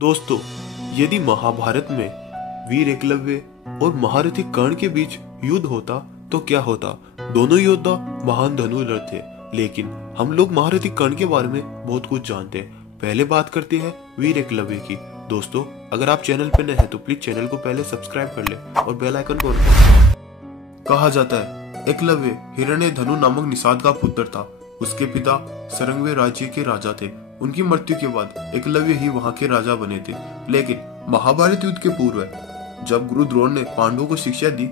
दोस्तों, यदि महाभारत में वीर एकलव्य और महारथी कर्ण के बीच युद्ध होता तो क्या होता। दोनों योद्धा महान धनुर्धर थे, लेकिन हम लोग महारथी कर्ण के बारे में बहुत कुछ जानते हैं। पहले बात करते हैं वीर एकलव्य की। दोस्तों, अगर आप चैनल पर नए हैं तो प्लीज चैनल को पहले सब्सक्राइब कर ले और बेल आइकन को ऑन कर। कहा जाता है एकलव्य हिरण्यधनु नामक निषाद का पुत्र था। उसके पिता सरंगवे राज्य के राजा थे। उनकी मृत्यु के बाद एकलव्य ही वहां के राजा बने थे। लेकिन महाभारत युद्ध के पूर्व जब गुरु द्रोण ने पांडवों को शिक्षा दी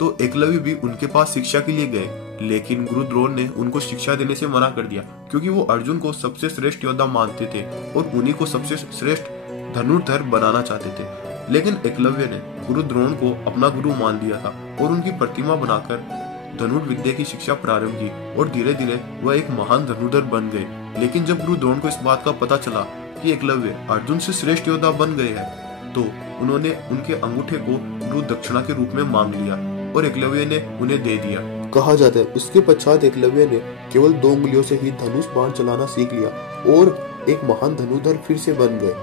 तो एकलव्य भी उनके पास शिक्षा के लिए गए, लेकिन गुरु द्रोण ने उनको शिक्षा देने से मना कर दिया, क्योंकि वो अर्जुन को सबसे श्रेष्ठ योद्धा मानते थे और उन्हीं को सबसे श्रेष्ठ धनुर्धर बनाना चाहते थे। लेकिन एकलव्य ने गुरु द्रोण को अपना गुरु मान लिया था और उनकी प्रतिमा बनाकर धनुर्विद्या की शिक्षा प्रारंभ की और धीरे धीरे वह एक महान धनुर्धर बन गए। लेकिन जब गुरु द्रोण को इस बात का पता चला कि एकलव्य अर्जुन से श्रेष्ठ योद्धा बन गए हैं, तो उन्होंने उनके अंगूठे को गुरु दक्षिणा के रूप में मांग लिया और एकलव्य ने उन्हें दे दिया। कहा जाता है उसके पश्चात एकलव्य ने केवल 2 उंगलियों से ही धनुष बाण चलाना सीख लिया और एक महान धनुर्धर फिर से बन गए।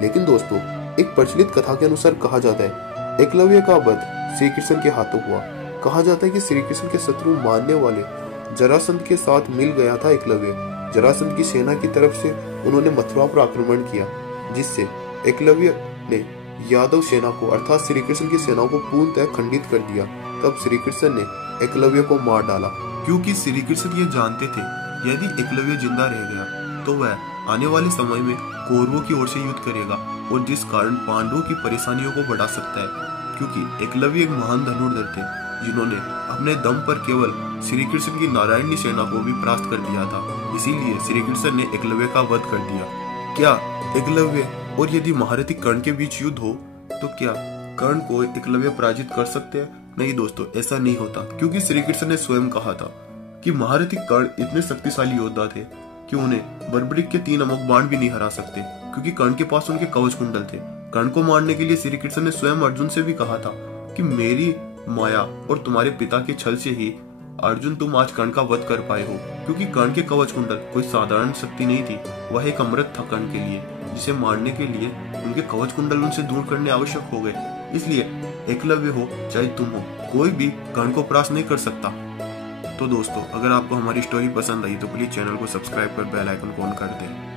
लेकिन दोस्तों, एक प्रचलित कथा के अनुसार कहा जाता है एकलव्य का वध श्री कृष्ण के हाथों हुआ। कहा जाता है कि श्री कृष्ण के शत्रु मानने वाले जरासंध के साथ मिल गया था एकलव्य। जरासंध की सेना की तरफ से उन्होंने मथुरा पर आक्रमण किया, जिससे एकलव्य ने यादव सेना को अर्थात श्री कृष्ण की सेना को पूर्णतः खंडित कर दिया। तब श्री कृष्ण ने एकलव्य को मार डाला, क्योंकि श्री कृष्ण ये जानते थे यदि एकलव्य जिंदा रह गया तो वह आने वाले समय में कौरवों की ओर से युद्ध करेगा और जिस कारण पांडवों की परेशानियों को बढ़ा सकता है। क्योंकि एकलव्य एक महान धनुर्धर थे जिन्होंने अपने दम पर केवल श्री कृष्ण की नारायणी सेना को भी परास्त कर दिया था। इसीलिए श्री कृष्ण ने एकलव्य का वध कर दिया। क्या एकलव्य और यदि महारथी कर्ण के बीच युद्ध हो तो क्या कर्ण को एकलव्य पराजित कर सकते हैं? नहीं दोस्तों, ऐसा नहीं होता, क्योंकि श्री कृष्ण ने स्वयं कहा था कि महारथी कर्ण इतने शक्तिशाली योद्धा थे कि उन्हें बर्बरीक के 3 अमोघ बाण भी नहीं हरा सकते, क्योंकि कर्ण के पास उनके कवच कुंडल थे। कर्ण को मारने के लिए श्री कृष्ण ने स्वयं अर्जुन से भी कहा था कि मेरी माया और तुम्हारे पिता के छल से ही अर्जुन तुम आज कर्ण का वध कर पाए हो, क्योंकि कर्ण के कवच कुंडल कोई साधारण शक्ति नहीं थी, वह एक अमृत था कर्ण के लिए, जिसे मारने के लिए उनके कवच कुंडल उनसे दूर करने आवश्यक हो गए। इसलिए एकलव्य हो चाहे तुम हो, कोई भी कर्ण को परास्त नहीं कर सकता। तो दोस्तों, अगर आपको हमारी स्टोरी पसंद आई तो प्लीज चैनल को सब्सक्राइब कर बेल आइकन को ऑन कर दें।